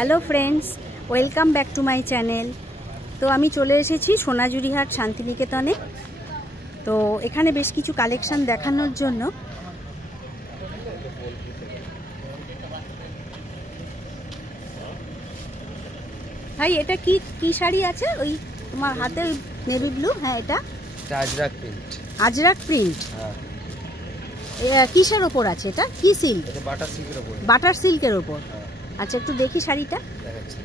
Hello friends, welcome back to my channel. তো আমি চলে এসেছি সোনাঝুরিহাট শান্তিনিকেতনে। তো এখানে বেশ কিছু কালেকশন দেখানোর জন্য। ভাই এটা কি কি শাড়ি আছে ওই তোমার হাতে নেভি ব্লু? হ্যাঁ, এটা আজরাক প্রিন্ট। আজরাক প্রিন্ট, হ্যাঁ। কিসের ওপর আছে? এটা কি সিল্ক? এটা বাটার সিল্কের উপর। বাটার সিল্কের ওপর। হ্যাঁ। আচ্ছা, একটু দেখি শাড়িটা। দেখাচ্ছি।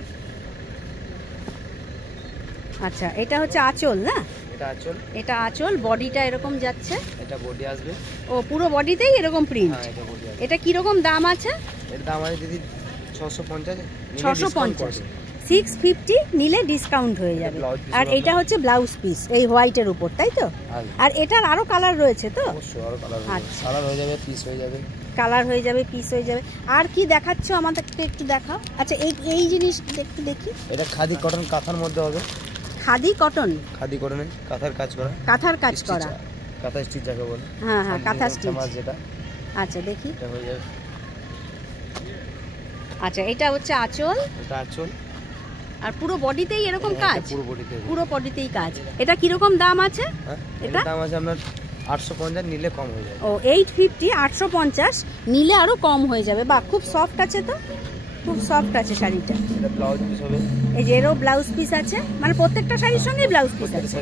আচ্ছা, এটা হচ্ছে আঁচল না? এটা আঁচল। এটা আঁচল, বডিটা এরকম যাচ্ছে। এটা বডি আসবে। ও, পুরো বডিতেই এরকম প্রিন্ট। হ্যাঁ, এটা বডি আসবে। এটা কি রকম দাম আছে? এর দাম আছে দিদি 650। 650, 650 নিলে ডিসকাউন্ট হয়ে যাবে। আর এটা হচ্ছে ব্লাউজ পিস এই হোয়াইটের উপর, তাই তো? আর এটার আরো কালার রয়েছে তো? অবশ্যই আরো কালার। আচ্ছা, কালার হয়ে যাবে, পিস হয়ে যাবে। কালার হয়ে যাবে, পিস হয়ে যাবে। আর কি দেখাচ্ছ আমাদেরকে একটু দেখাও। আচ্ছা, এই জিনিস একটু দেখি। এটা খাদি কটন কাঁথার মধ্যে হবে। খাদি কটন? খাদি কটনে কাঁথার কাজ করা। কাঁথার কাজ করা। কাঁথা স্টিচ যাকে বলে। হ্যাঁ হ্যাঁ, কাঁথা স্টিচ যেটা। আচ্ছা, দেখি। এটা হয়ে যাবে। আচ্ছা, এটা হচ্ছে আঁচল। এটা আঁচল। আর পুরো বডিতেই এরকম কাজ? পুরো বডিতে। পুরো বডিতেই কাজ। এটা কি রকম দাম আছে? এটা দাম আছে আপনার 850, নিলে কম হয়ে যাবে। ও, 850, 850 নিলে আরো কম হয়ে যাবে। বাহ, খুব সফট আছে তো, খুব সফট আছে শাড়িটা। এটা ব্লাউজ পিস হবে। এই যে এরও ব্লাউজ পিস আছে, মানে প্রত্যেকটা শাড়ির সঙ্গে ব্লাউজ পিস আছে।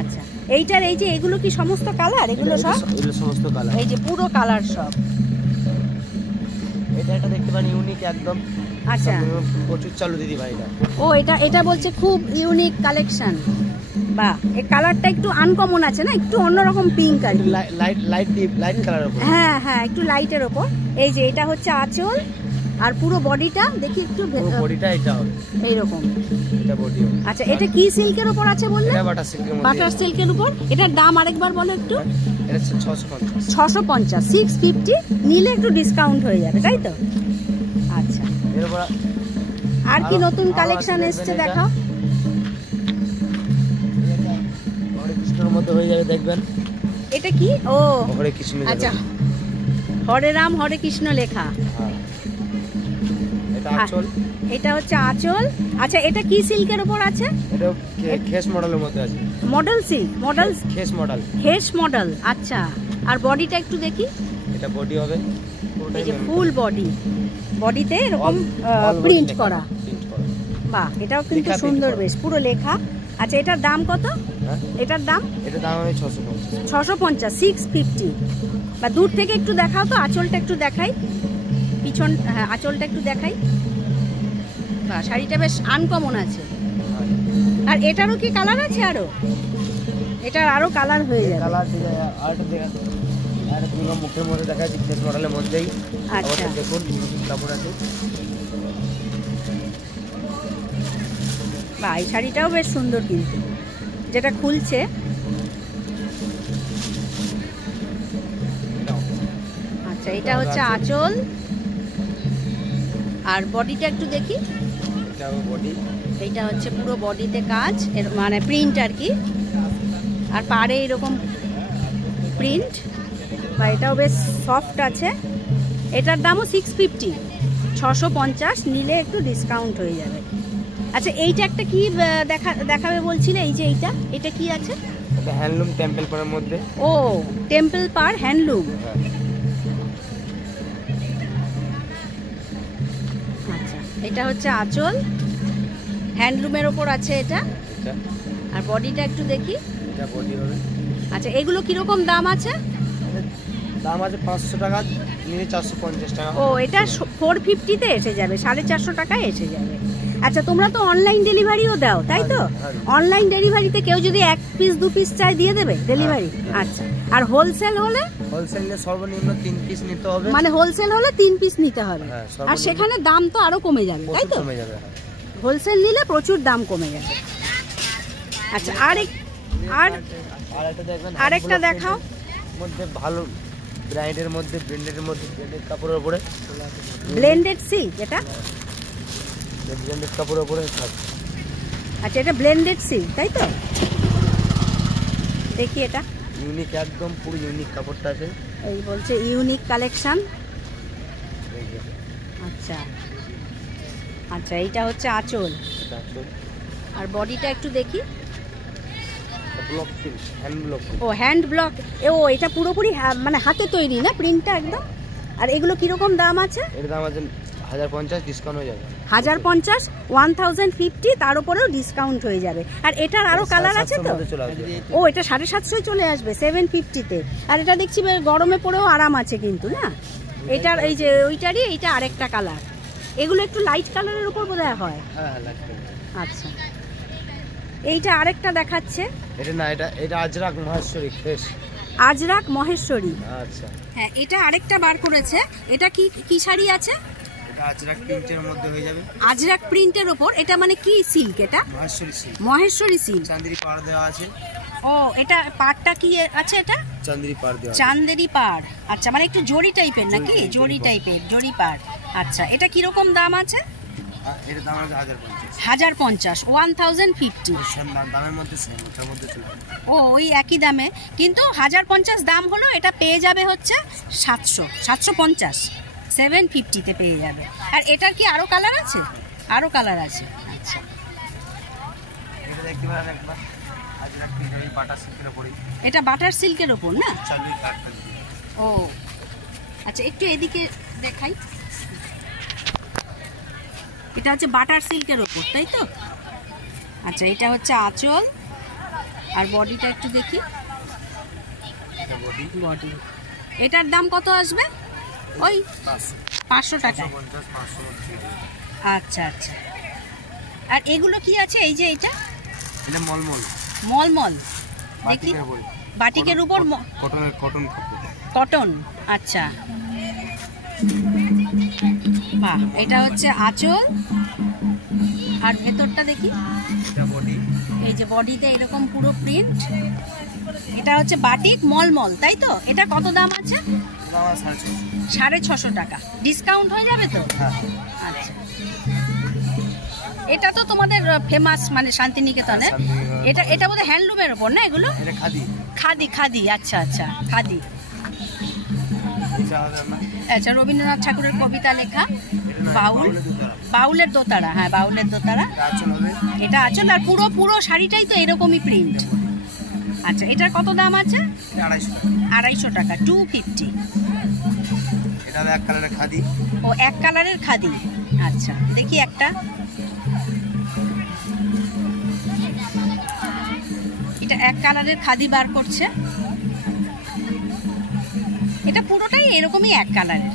আচ্ছা, এইটার এই যে এগুলো কি সমস্ত কালার? এগুলো সব? এগুলো সমস্ত কালার। এই যে পুরো কালার সব। এটা দেখতে পারেন ইউনিক একদম। আচ্ছা, প্রচুর চালু দিদি ভাই এটা। ও, এটা বলছে খুব ইউনিক কালেকশন। বাহ, এই কালারটা একটু আনকমন আছে না, একটু অন্যরকম পিঙ্ক আর কি। লাইট কালার উপর। হ্যাঁ হ্যাঁ, একটু লাইটের ওপর। এই যে এটা হচ্ছে আঁচল, আর পুরো বডিটা দেখি একটু। পুরো বডিটা এটা হবে এইরকম। এটা বডি হবে। আচ্ছা, এটা কি সিল্কের উপর আছে বললে? এটা বাটার সিল্কের মধ্যে। বাটার সিল্কের উপর। এটার দাম আরেকবার বলো একটু। এটা 650। 650, 650 নিলে একটু ডিসকাউন্ট হয়ে যাবে, তাই তো? আচ্ছা, এরপর আর কি নতুন কালেকশন এসেছে দেখাও। হরে কৃষ্ণের মধ্যে হয়ে যাবে, দেখবেন। এটা কি? ও, হরে কৃষ্ণ। আচ্ছা, হরে রাম হরে কৃষ্ণ লেখা। হ্যাঁ, এটা আঁচল। এটা হচ্ছে আঁচল। আচ্ছা, এটা কি সিল্কের উপর আছে? এটা খেস মডেলের মধ্যে আছে। Model silk? মডেল খেস মডেল। খেস মডেল। আচ্ছা, আর বডিটা একটু দেখি। এটা বডি হবে এই যে ফুল বডি, বডিতে এরকম প্রিন্ট করা। বাহ, এটাও কিন্তু সুন্দর, বেশ পুরো লেখা। আচ্ছা, এটার দাম কত? এটার দাম? এটার দাম হবে 650। 650, 650। বা দূর থেকে একটু দেখাও তো, আঁচলটা একটু দেখাই, পিছন। হ্যাঁ, আঁচলটা একটু দেখাই। বাহ, শাড়িটা বেশ আনকমন আছে। আর এটারও কি কালার আছে? আরো এটার আরো কালার হয়ে যাবে। কালার আরেকটা দেখা, আর পুরো মুখের মধ্যে দেখা যাচ্ছে খেস মডেলের মধ্যেই। আচ্ছা, দেখুন কাপড় আছে। বাহ, এই শাড়িটাও বেশ সুন্দর কিন্তু, যেটা খুলছে। আচ্ছা, এটা হচ্ছে আঁচল, আর বডিটা একটু দেখি। এটা বডি। এইটা হচ্ছে পুরো বডিতে কাজ, মানে প্রিন্ট আর কি। আর পাড়ে এরকম প্রিন্ট। বা এটাও বেশ সফট আছে। এটার দামও 650, 650 নিলে একটু ডিসকাউন্ট হয়ে যাবে। আচ্ছা, এইটা একটা কি দেখাবে বলছিলে? এই যে এটা কি আছে? এটা হ্যান্ডলুম টেম্পল পাড়ের মধ্যে। ও, টেম্পল পাড় হ্যান্ডলুম। আচ্ছা, এটা হচ্ছে আঁচল, হ্যান্ডলুমের ওপর আছে এটা। আর বডিটা একটু দেখি। এটা বডি হবে। আচ্ছা, এগুলো কিরকম দাম আছে? দাম আছে 500 টাকা, নিলে 450 টাকা। ও, এটা 450-তে এসে যাবে, 450 টাকায় এসে যাবে। আচ্ছা, তোমরা তো অনলাইন ডেলিভারিও দাও, তাই তো? অনলাইন ডেলিভারিতে কেউ যদি 1 পিস 2 পিস চাই দিয়ে দেবে ডেলিভারি? আচ্ছা, আর হোলসেল হলে? হোলসেলে সর্বনিম্ন 3 পিস নিতে হবে। মানে হোলসেল হলে 3 পিস নিতে হবে। হ্যাঁ, আর সেখানে দাম তো আরো কমে যাবে, তাই তো? কমে যাবে। হোলসেল নিলে প্রচুর দাম কমে যাবে। আচ্ছা, আরেকটা দেখাও। মধ্যে ভালো ব্র্যান্ডের মধ্যে, ব্র্যান্ডেড কাপড়ের উপরে। ব্লেন্ডেড সিল্ক এটা? ব্র্যান্ডেড কাপড়ের উপরে থাকে। আচ্ছা, এটা ব্লেন্ডেড সিল্ক, তাই তো? দেখি এটা। ইউনিক, একদম পুরো ইউনিক কাপড়টা আছে। এই বলছে ইউনিক কালেকশন। আচ্ছা, আচ্ছা, এইটা হচ্ছে আঁচল, এটা আঁচল। আর বডিটা একটু দেখি। Block silk, hand block. ও হ্যান্ড ব্লক, ও এটা পুরোপুরি মানে হাতে তৈরি না, প্রিন্টটা একদম। আর এগুলো কিরকম দাম আছে? এর দাম আছে 1050, ডিসকাউন্ট হয়ে যাবে। 1050, 1050, তার উপরেও ডিসকাউন্ট হয়ে যাবে। আর এটার আরো কালার আছে তো? ও এটা 750 চলে আসবে 750-তে। আর এটা দেখছি গরমে পড়েও আরাম আছে কিন্তু না। এটার এই যে ওইটারই এইটা আরেকটা কালার। এগুলো একটু লাইট কালারের উপর বোধহয় হয়। হ্যাঁ লাইট কালার। আচ্ছা, এইটা আরেকটা দেখাচ্ছে। এটা না, এটা আজরাক মহেশ্বরী ফ্রেশ। আজরাক মহেশ্বরী। আচ্ছা হ্যাঁ, এটা আরেকটা বার করেছে। এটা কি কি শাড়ি আছে? এটা আজরাক প্রিন্টের মধ্যে হয়ে যাবে। আজরাক প্রিন্টের উপর। এটা মানে কি সিল্ক? এটা মহেশ্বরী সিল্ক। মহেশ্বরী সিল্ক। চান্দেরি পাড় দেওয়া আছে। ও এটা পাড়টা কি আছে? এটা চান্দেরি পাড় দেওয়া আছে। চান্দেরি পাড়। আচ্ছা, মানে একটু জরি টাইপের নাকি? জরি টাইপের, জরি পাড়। আচ্ছা, এটা কিরকম দাম আছে? এর দাম আছে 1050। 1050, 1050। দামের মধ্যে সেম, ওটার মধ্যে চলে। ও ওই একই দামে, কিন্তু 1050 দাম হলো। এটা পেয়ে যাবে হচ্ছে 750, 750-তে পেয়ে যাবে। আর এটার কি আরো কালার আছে? আরো কালার আছে। আচ্ছা, এটা দেখতে পারেন একবার, আজরাক প্রিন্টের বাটার সিল্কের উপরে। এটা বাটার সিল্কের ওপর না? চান্দেরি কাটটা দিয়ে। ও আচ্ছা, একটু এদিকে দেখাই। এটা হচ্ছে বাটার সিল্কের ওপর, তাই তো? আচ্ছা, এটা হচ্ছে আঁচল। আর বডিটা একটু দেখি। এটা বডি। বডি এটার দাম কত আসবে? ওই 500 টাকা। 50, 500। আচ্ছা আচ্ছা। আর এগুলো কি আছে? এই যে এটা এটা মলমল। মলমল দেখি। বাটিকের উপরে। বাটিকের উপর কটন। কটন। আচ্ছা, বাহ। এটা হচ্ছে আঁচল। আর ভেতরটা দেখি। এটা বডি। এই যে বডিতে এরকম পুরো প্রিন্ট। এটা হচ্ছে বাটিক মলমল, তাই তো? এটা কত দাম আছে? 650 টাকা। ডিসকাউন্ট হয়ে যাবে তো? হ্যাঁ। আচ্ছা, এটা তো তোমাদের ফেমাস মানে শান্তিনিকেতনে। এটা এটা বোধহয় হ্যান্ডলুমের ওপর না এগুলো? এটা খাদি। খাদি, খাদি। আচ্ছা আচ্ছা, খাদি। এটা হবে আপনার। আচ্ছা, রবীন্দ্রনাথ ঠাকুরের কবিতা লেখা। এটা বাউল, বাউলের দোতারা। হ্যাঁ, বাউলের দোতারা। এটা আঁচল হবে। এটা আঁচল। আর পুরো পুরো শাড়িটাই তো এরকমই প্রিন্ট। আচ্ছা, এটার কত দাম আছে? এটা 250 টাকা। 250 টাকা, 250। এটা হবে এক কালারের খাদি। ও এক কালারের খাদি। আচ্ছা, দেখি একটা। এটা এক কালারের খাদি বার করছে। এটা পুরোটাই এরকমই এক কালারের।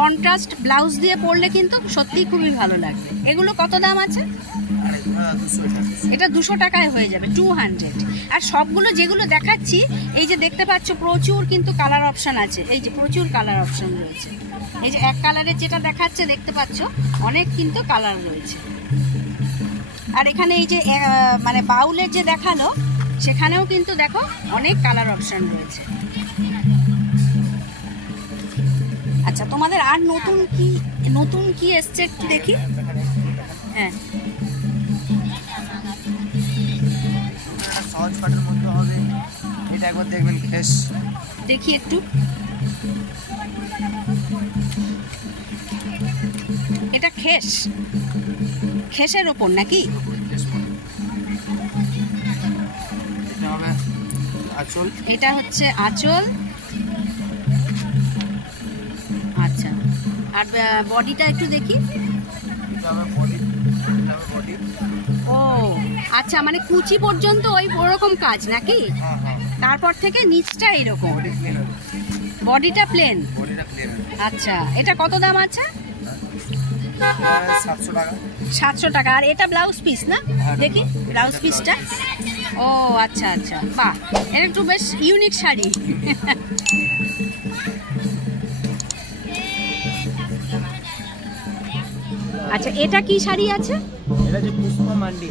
কন্ট্রাস্ট ব্লাউজ দিয়ে পরলে কিন্তু সত্যিই খুবই ভালো লাগবে। এগুলো কত দাম আছে? আর এটা 200 টাকায় হয়ে যাবে, 200। আর সবগুলো যেগুলো দেখাচ্ছি, এই যে দেখতে পাচ্ছ প্রচুর কিন্তু কালার অপশন আছে। এই যে প্রচুর কালার অপশন রয়েছে। এই যে এক কালারের যেটা দেখাচ্ছে দেখতে পাচ্ছ, অনেক কিন্তু কালার রয়েছে। আর এখানে এই যে মানে বাউলের যে দেখালো, সেখানেও কিন্তু দেখো অনেক কালার অপশন রয়েছে। আচ্ছা, তোমাদের আর নতুন কি এসছে একটু দেখি। হ্যাঁ, সহজ পাটের মধ্যে হবে। এটা একবার দেখবেন, খেস। দেখি একটু। এটা খেসের ওপর নাকি? এটা হবে আঁচল। এটা হচ্ছে আঁচল। আচ্ছা, আর বডিটা একটু দেখি। এটা হবে বডি। এটা হবে বডি। ও আচ্ছা, মানে কুচি পর্যন্ত ওই ওরকম কাজ নাকি? হ্যাঁ হ্যাঁ। তারপর থেকে নিচটা এরকম। বডি প্লেন হবে। বডিটা প্লেন। বডিটা প্লেন হবে। আচ্ছা, এটা কত দাম আছে? 700 টাকা। 700 টাকা। আর এটা ব্লাউজ পিস না? দেখি ব্লাউজ পিসটা। ও আচ্ছা আচ্ছা, বাহ। এটা একটু বেশ ইউনিক শাড়ি। আচ্ছা, এটা কি শাড়ি আছে? এটা যে পুষ্পা মান্ডি।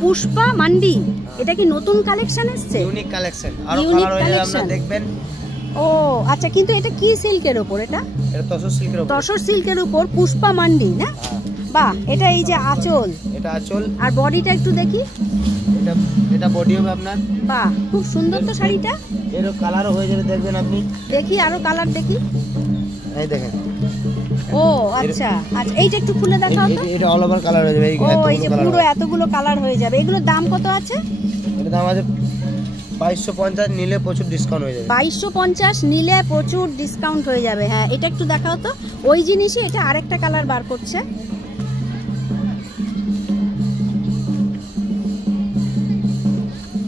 পুষ্পা মান্ডি। এটা কি নতুন কালেকশন এসছে? Unique collection. আরো কালার হয়ে যাবে, আপনারা দেখবেন। ও আচ্ছা, কিন্তু এটা কি সিল্কের উপর? এটা তসর সিল্কের উপর। তসর সিল্কের উপর পুষ্পা মান্ডি না? বাহ। এটা এই যে আঁচল। এটা আঁচল। আর বডিটা একটু দেখি। এটা বডি হবে আপনার। বাহ, খুব সুন্দর তো শাড়িটা। এরও কালারও হয়ে যাবে, দেখবেন আপনি। দেখি আরো কালার দেখি। এই দেখেন, ও আচ্ছা আচ্ছা, এইটা একটু খুলে দেখাও তো। এটা অল ওভার কালার হয়ে যাবে। ও এই যে পুরো এতগুলো কালার হয়ে যাবে। এগুলোর দাম কত আছে? এর দাম আছে 2250, নিলে প্রচুর ডিসকাউন্ট হয়ে যাবে। 2250 নিলে প্রচুর ডিসকাউন্ট হয়ে যাবে। হ্যাঁ এটা একটু দেখাও তো। ওই জিনিসই এটা আরেকটা কালার বার করছে।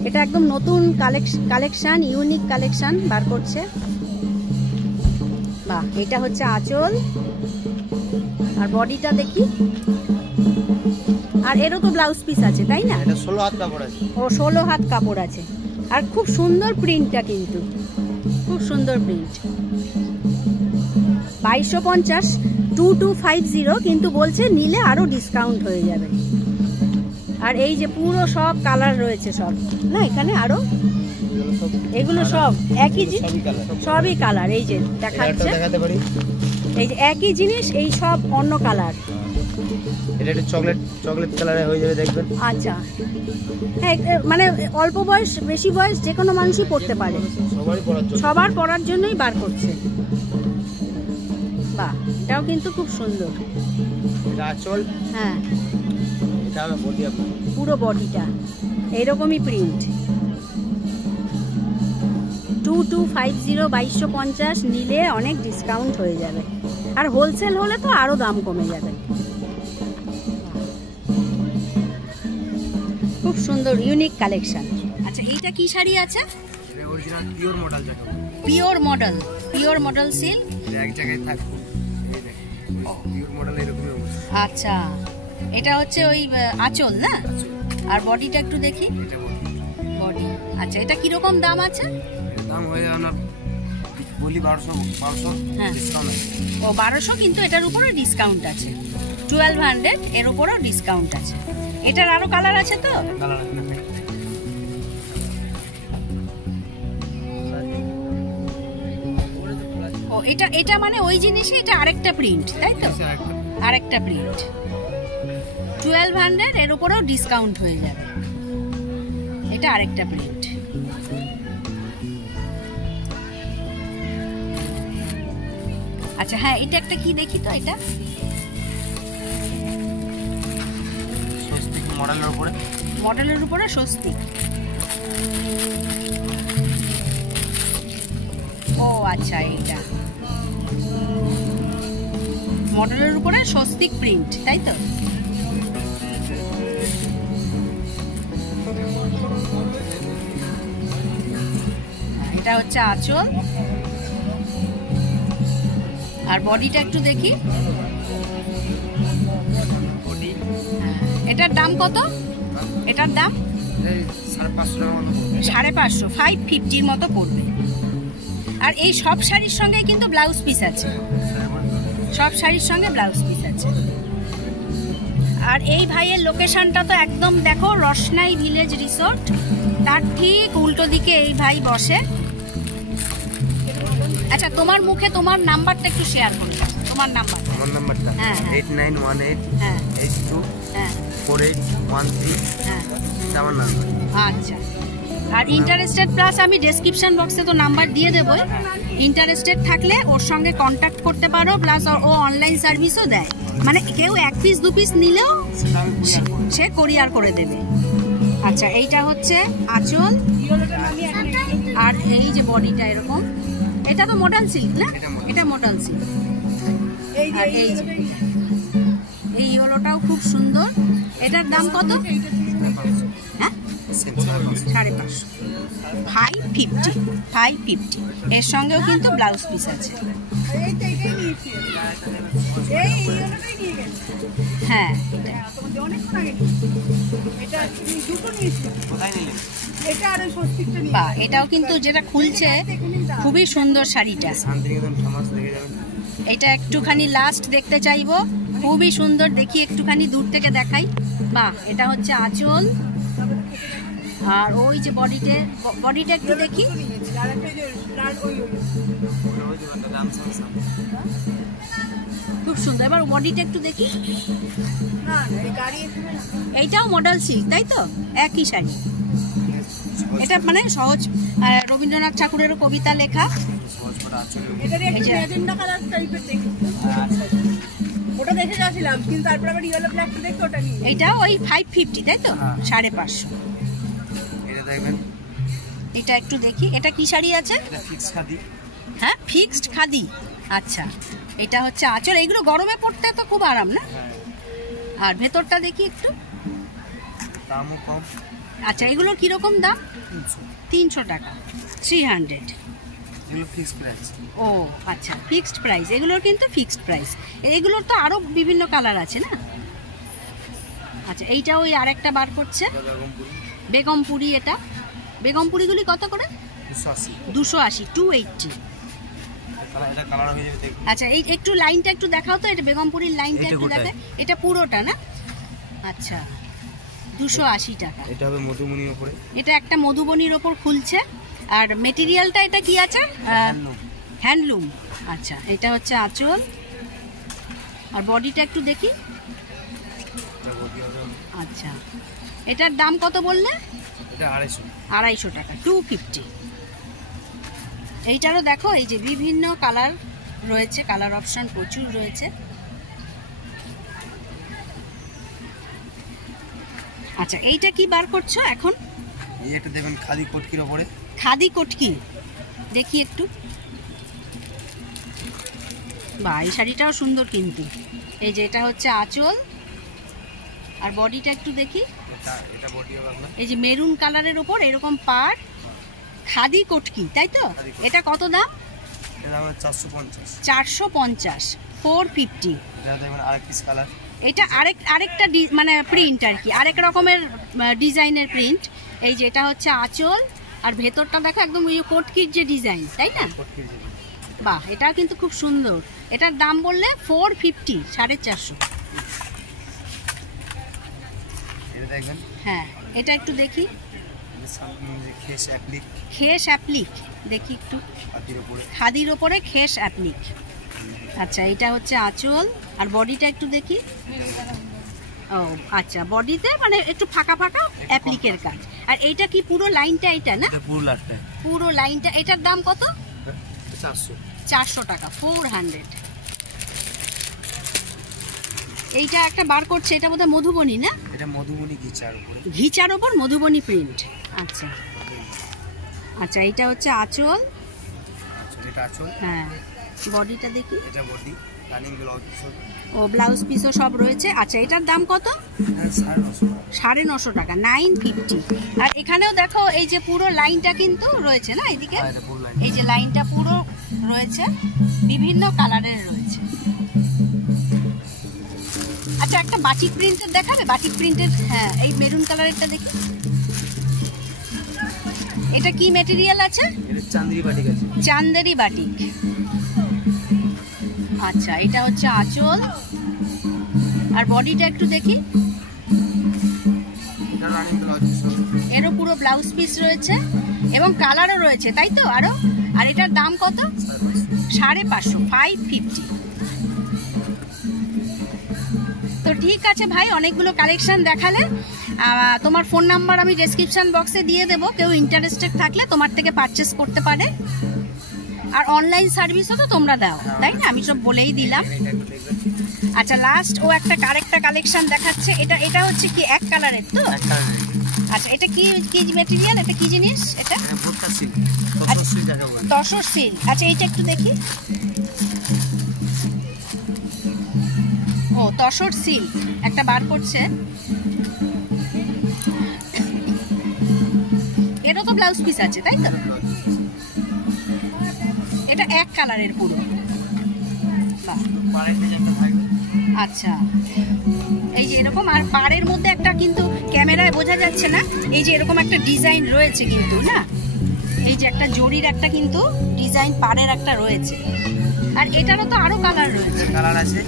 এটা একদম নতুন কালেকশন, ইউনিক কালেকশন বার করছে। বাহ, এটা হচ্ছে আঁচল আর বডিটা দেখি। আর এরও তো ব্লাউজ পিস আছে তাই না? এটা 16 হাত কাপড় আছে। ও 16 হাত কাপড় আছে। আর খুব সুন্দর প্রিন্টটা, কিন্তু খুব সুন্দর প্রিন্ট। 2250, 2250, কিন্তু বলছে নিলে আরো ডিসকাউন্ট হয়ে যাবে। আর এই যে পুরো সব কালার রয়েছে সব না এখানে, আরো এগুলো সব একই সবই কালার। এই যে দেখাচ্ছে, এই যে একই জিনিস, এই সব অন্য কালার। এটা একটু চকলেট কালারে হয়ে যাবে দেখবেন। আচ্ছা হ্যাঁ, মানে অল্প বয়স বেশি বয়স যে কোনো মানুষই পড়তে পারে, সবার পরার জন্যই বার করছে। বাহ, এটাও কিন্তু খুব সুন্দর। এটা আঁচল, হ্যাঁ এটা হবে বডি, পুরো বডিটা এইরকমই প্রিন্ট। 2250, 2250 নিলে অনেক ডিসকাউন্ট হয়ে যাবে। আর হোলসেল হলে তো আরো দাম কমে যাবে। খুব সুন্দর ইউনিক কালেকশন। আচ্ছা এইটা কি শাড়ি আছে? এটা অরিজিনাল পিওর মডেল যেটা। Pure model silk. এক জায়গায় থাকবে এই দেখুন, পিওর মডেল এরকমই অবস্থা। আচ্ছা এটা হচ্ছে ওই আঁচল না? আর বডিটা একটু দেখি। এটা বডি। আচ্ছা এটা কি রকম দাম আছে? এর দাম হয়ে যাবে না, বলি 1200। হ্যাঁ ডিসকাউন্ট আছে। ও 1200, কিন্তু এটার উপরও ডিসকাউন্ট আছে। 1200 এর উপরও ডিসকাউন্ট আছে। এটার আরো কালার আছে তো? কালার আছে। ও এটা মানে ওই জিনিসই, এটা আরেকটা প্রিন্ট তাই তো? আরেকটা প্রিন্ট। 1200 এর উপরও ডিসকাউন্ট হয়ে যাবে। এটা আরেকটা প্রিন্ট। আচ্ছা হ্যাঁ, এটা একটা কি দেখি তো। এটা স্বস্তিক মডেলের উপরে স্বস্তিক। ও আচ্ছা, এটা মডেলের উপরে স্বস্তিক প্রিন্ট তাই তো? এটা হচ্ছে আঁচল আর বডিটা একটু দেখি। এটার দাম কত? এটার দাম 550, 550 মতো পড়বে। আর এই সব শাড়ির সঙ্গে কিন্তু ব্লাউজ পিস আছে, সব শাড়ির সঙ্গে ব্লাউজ পিস আছে। আর এই ভাইয়ের লোকেশনটা তো একদম দেখো, রসনাই ভিলেজ রিসোর্ট, তার ঠিক উল্টো দিকে এই ভাই বসে। আচ্ছা তোমার মুখে তোমার নাম্বারটা একটু শেয়ার করো। তোমার নাম্বার? আমার নাম্বারটা 8918 হ্যাঁ 82 হ্যাঁ 4813। হ্যাঁ এটা আমার নাম্বার। আচ্ছা। আর ইন্টারেস্টেড প্লাস আমি ডেসক্রিপশন বক্সে তো নাম্বার দিয়ে দেবো। ইন্টারেস্টেড থাকলে ওর সঙ্গে কন্ট্যাক্ট করতে পারো। প্লাস ও অনলাইন সার্ভিসও দেয়, মানে কেউ 1 পিস 2 পিস নিলেও সে কোরিয়ার করে দেবে। আচ্ছা এইটা হচ্ছে আঁচল আর এই যে বডিটা এরকম। এটা তো মডেল সিল্ক না? এটা মডেল সিল্ক। আর এই যে এই ইয়েলোটাও খুব সুন্দর। এটার দাম কত? হ্যাঁ 550, 550। এর সঙ্গেও কিন্তু ব্লাউজ পিস আছে। হ্যাঁ বা এটাও কিন্তু যেটা খুলছে খুবই সুন্দর শাড়িটা। এটা একটুখানি লাস্ট দেখতে চাইবো, খুবই সুন্দর। দেখি একটুখানি দূর থেকে দেখাই। বাহ, এটা হচ্ছে আঁচল আর ওই যে বডিটা একটু দেখি। খুব সুন্দর। এবার বডিটা একটু দেখি। এইটাও মডেল সিল্ক তাই তো? একই শাড়ি। এটা মানে সহজ রবীন্দ্রনাথ ঠাকুরেরও কবিতা লেখা। ওটা দেখে যাচ্ছিলাম, কিন্তু তারপর আবার ইয়েলো ব্ল্যাকটা দেখতে ওটা নিয়ে। এটা ওই 550 তাই তো? 550। এটা দেখবেন, এটা একটু দেখি, এটা কি শাড়ি আছে? এটা ফিক্স খাদি। হ্যাঁ, ফিক্সড খাদি। আচ্ছা, এটা হচ্ছে আঁচল। এগুলো গরমে পড়তে তো খুব আরাম না? আর ভেতরটা দেখি একটু, দামও কম। আচ্ছা, এগুলোর কিরকম দাম? 300 টাকা, 300। এগুলো ফিক্সড প্রাইস। ও আচ্ছা, ফিক্সড প্রাইস। এগুলোর কিন্তু ফিক্সড প্রাইস। এগুলোর তো আরও বিভিন্ন কালার আছে না? আচ্ছা, এইটা ওই আরেকটা বার করছে বেগমপুরি। এটা বেগমপুরিগুলি কত করে? 280, 280। এটা কালার হয়ে যাবে। আচ্ছা, এই একটু লাইনটা একটু দেখাও তো, এটা বেগমপুরির লাইনটা একটু দেখায়। এটা পুরোটা না? আচ্ছা, 280 টাকা। এটা হবে মধুবনীর উপরে। এটা একটা মধুবনীর ওপর খুলছে। আর মেটেরিয়ালটা এটা কি আছে? হ্যান্ডলুম। আচ্ছা, এটা হচ্ছে আঁচল। আর বডিটা একটু দেখি। আচ্ছা, এটার দাম কত বললে? এটা 250 টাকা, 250। এইটারও দেখো, এই যে বিভিন্ন কালার রয়েছে, কালার অপশন প্রচুর রয়েছে। আচ্ছা, এইটা কি বার করছো এখন? এটা দেখবেন খাদি কটকির উপরে। খাদি কটকি দেখি একটু। বাহ, এই শাড়িটাও সুন্দর কিন্তু। এই যে এটা হচ্ছে আঁচল। আর বডিটা একটু দেখি। এটা বডি হবে আপনার এই যে মেরুন কালারের উপর এরকম পাড়, খাদি কটকি তাই তো? এটা কত দাম? এটা দাম 450। 450, 450। এটা দেখবেন আরেক পিস কালার। এটা আরেকটা মানে প্রিন্ট আর কি, আরেক রকমের ডিজাইনের প্রিন্ট। এই যে এটা হচ্ছে আঁচল। আর ভেতরটা দেখো একদম ওই কটকির যে ডিজাইন, তাই না? বাহ, এটা কিন্তু খুব সুন্দর। এটার দাম বললে 450, 450। এটা দেখবেন। হ্যাঁ, এটা একটু দেখি। খেস অ্যাপ্লিক দেখি একটু। খাদির ওপরে খেস অ্যাপ্লিক। আচ্ছা, এটা হচ্ছে আঁচল। আর বডিটা একটু দেখি। ও আচ্ছা, বডিতে মানে একটু ফাঁকা ফাঁকা অ্যাপ্লিকের কাজ। আর এইটা কি পুরো লাইনটা? এটা না, পুরো লাইনটা। এটার দাম কত? 400 টাকা, 400। এইটা একটা বার করছে, এটা বোধহয় মধুবনী না? এটা মধুবনী ঘিচার উপর। ঘিচার উপর মধুবনী প্রিন্ট। আচ্ছা আচ্ছা, এটা হচ্ছে আঁচল। এটা আঁচল। হ্যাঁ, বডিটা দেখি। এটা বডি, রানিং ব্লাউজ ও ব্লাউজ পিসও সব রয়েছে। আচ্ছা, এটার দাম কত? 950 টাকা, 950। আর এখানেও দেখো এই যে পুরো লাইনটা কিন্তু রয়েছে না এদিকে? এই যে লাইনটা পুরো রয়েছে, বিভিন্ন কালারের রয়েছে। আচ্ছা, একটা বাটিক প্রিন্টের দেখাবে? বাটিক প্রিন্টের, হ্যাঁ, এই মেরুন কালারেরটা দেখি। এটা কি ম্যাটেরিয়াল আছে? এটা চান্দেরি বাটিক আছে। চান্দেরি বাটিক। আচ্ছা, এটা হচ্ছে আঁচল। আর বডিটা একটু দেখি। এটা রানিং ব্লাউজ, এরও পুরো ব্লাউজ পিস রয়েছে এবং কালারও রয়েছে, তাই তো? আরো। আর এটার দাম কত? 550, 550। তো ঠিক আছে ভাই, অনেকগুলো কালেকশন দেখালে। তোমার ফোন নাম্বার আমি ডেসক্রিপশন বক্সে দিয়ে দেবো, কেউ ইন্টারেস্টেড থাকলে তোমার থেকে পারচেস করতে পারে। আর অনলাইন সার্ভিসও তো তোমরা দাও, তাই না? আমি সব বলেই দিলাম। আচ্ছা, লাস্ট ও একটা আরেকটা কালেকশন দেখাচ্ছে। এটা হচ্ছে কি এক কালারের তো? আচ্ছা, এটা কি কি ম্যাটেরিয়াল? এটা কি জিনিস? এটা তসর সিল্ক। আচ্ছা, এইটা একটু দেখি। ও তসর সিল্ক একটা বার করছে। এটা তো ব্লাউজ পিস আছে, তাই তো? এটা এক কালারের পুরো। আচ্ছা, এই যে এরকম। আর পাড়ের মধ্যে একটা কিন্তু ক্যামেরায় বোঝা যাচ্ছে না, এই যে এরকম একটা ডিজাইন রয়েছে কিন্তু না? এই যে একটা জরির একটা কিন্তু ডিজাইন পাড়ের একটা রয়েছে। আর এটারও তো আরো কালার রয়েছে। কালার আছে,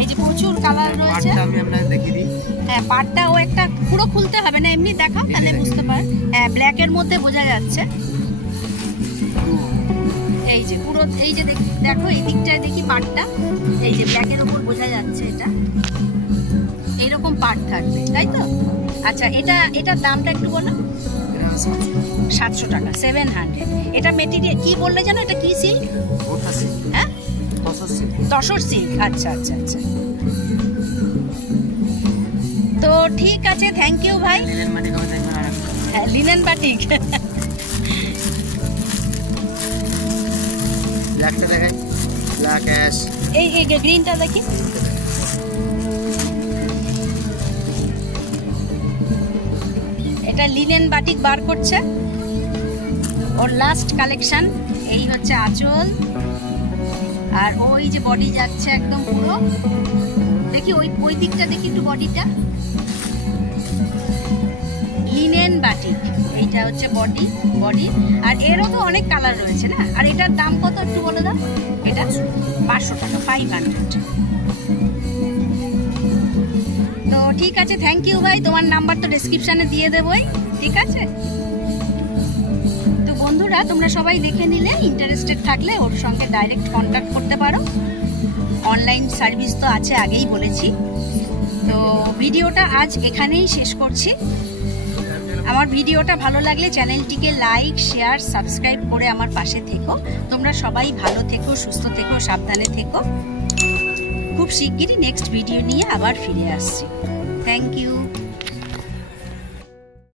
এই যে প্রচুর কালার রয়েছে। আমি আপনাকে দেখিয়ে দিই। হ্যাঁ, পাড়টা ও একটা পুরো খুলতে হবে না, এমনি দেখাও তাহলে বুঝতে পার। হ্যাঁ, ব্ল্যাকের মধ্যে বোঝা যাচ্ছে। এই যে পুরো, এই যে দেখো এই দিকটায় দেখি পাড়টা, এই যে ব্ল্যাকের উপর বোঝা যাচ্ছে। এটা এইরকম পাড় থাকবে, তাই তো? আচ্ছা, এটার দামটা একটু বলো। 700 টাকা, 700। এটা মেটেরিয়াল কি বললে জানো? এটা কি সিল্ক? ভুট্টা সিল্ক। হ্যাঁ, তসর সিল্ক। তসর সিল্ক। আচ্ছা আচ্ছা আচ্ছা। ঠিক আছে, থ্যাংক ইউ ভাই। হ্যাঁ, লিনেন বাটিক। ব্ল্যাকটা দেখাই, ব্ল্যাক অ্যাশ। এই গ্রিনটা দেখি। এটা লিনেন বাটিক বার করছে, ওর লাস্ট কালেকশন। এই হচ্ছে আঁচল, আর ওই যে বডি যাচ্ছে একদম পুরো। দেখি ওই দিকটা দেখি একটু, বডিটা লিনেন বাটিক। এইটা হচ্ছে বডি। আর এরও তো অনেক কালার রয়েছে না। আর এটার দাম কত একটু বলে দাও। এটা 500 টাকা, 500। তো ঠিক আছে, থ্যাংক ইউ ভাই। তোমার নাম্বার তো ডেসক্রিপশনে দিয়ে দেবই, ঠিক আছে? তো বন্ধুরা, তোমরা সবাই দেখে নিলে, ইন্টারেস্টেড থাকলে ওর সঙ্গে ডাইরেক্ট কন্ট্যাক্ট করতে পারো। অনলাইন সার্ভিস তো আছে, আগেই বলেছি। তো ভিডিওটা আজ এখানেই শেষ করছি। আমার ভিডিওটা ভালো লাগলে চ্যানেলটিকে লাইক, শেয়ার, সাবস্ক্রাইব করে আমার পাশে থেকো। তোমরা সবাই ভালো থেকো, সুস্থ থেকো, সাবধানে থেকো। খুব শিগগিরই নেক্সট ভিডিও নিয়ে আবার ফিরে আসছি। Thank you.